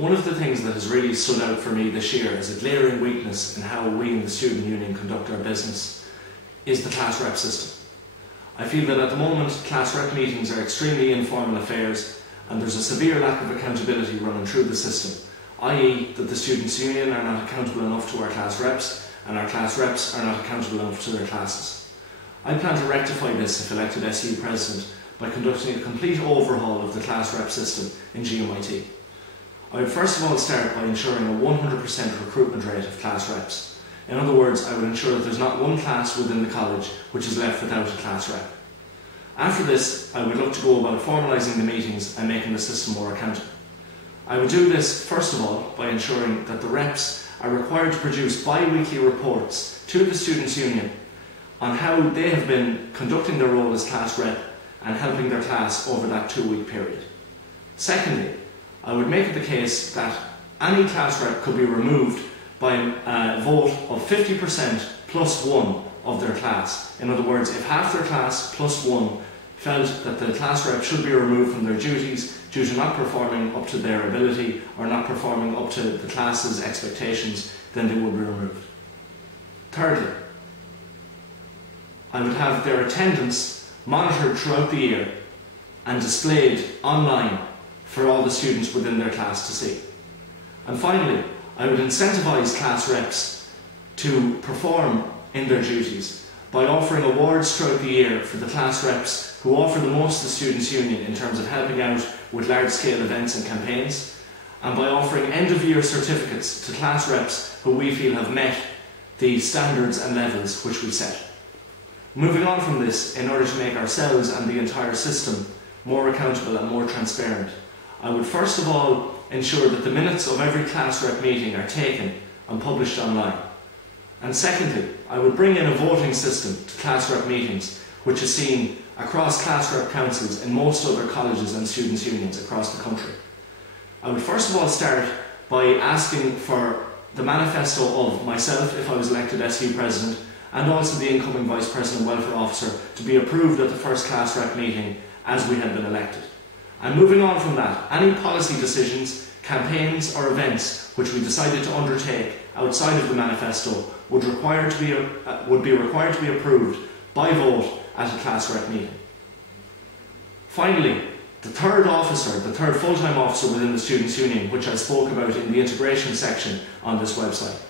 One of the things that has really stood out for me this year as a glaring weakness in how we in the Student Union conduct our business is the ClassRep system. I feel that at the moment ClassRep meetings are extremely informal affairs and there's a severe lack of accountability running through the system, i.e. that the Students' Union are not accountable enough to our ClassReps and our ClassReps are not accountable enough to their classes. I plan to rectify this if elected SU President by conducting a complete overhaul of the ClassRep system in GMIT. I would first of all start by ensuring a 100% recruitment rate of ClassReps. In other words, I would ensure that there's not one class within the college which is left without a ClassRep. After this, I would look to go about formalising the meetings and making the system more accountable. I would do this first of all by ensuring that the reps are required to produce bi-weekly reports to the Students' Union on how they have been conducting their role as ClassRep and helping their class over that 2-week period. Secondly, I would make it the case that any ClassRep could be removed by a vote of 50% plus 1 of their class. In other words, if half their class plus 1 felt that the ClassRep should be removed from their duties due to not performing up to their ability or not performing up to the class's expectations, then they would be removed. Thirdly, I would have their attendance monitored throughout the year and displayed online for all the students within their class to see. And finally, I would incentivise ClassReps to perform in their duties by offering awards throughout the year for the ClassReps who offer the most to the Students' Union in terms of helping out with large-scale events and campaigns, and by offering end-of-year certificates to ClassReps who we feel have met the standards and levels which we set. Moving on from this, in order to make ourselves and the entire system more accountable and more transparent, I would first of all ensure that the minutes of every ClassRep meeting are taken and published online. And secondly, I would bring in a voting system to ClassRep meetings, which is seen across ClassRep councils in most other colleges and students' unions across the country. I would first of all start by asking for the manifesto of myself, if I was elected SU President, and also the incoming Vice President Welfare Officer to be approved at the first ClassRep meeting as we had been elected. And moving on from that, any policy decisions, campaigns or events which we decided to undertake outside of the manifesto would be required to be approved by vote at a ClassRep meeting. Finally, the third full-time officer within the Students' Union, which I spoke about in the integration section on this website.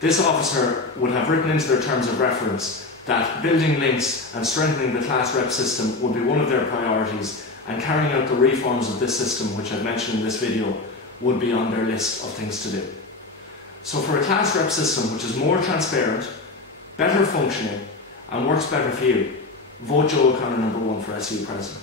This officer would have written into their terms of reference that building links and strengthening the ClassRep system would be one of their priorities, and carrying out the reforms of this system, which I've mentioned in this video, would be on their list of things to do. So for a ClassRep system which is more transparent, better functioning and works better for you, vote Joe O'Connor #1 for SU President.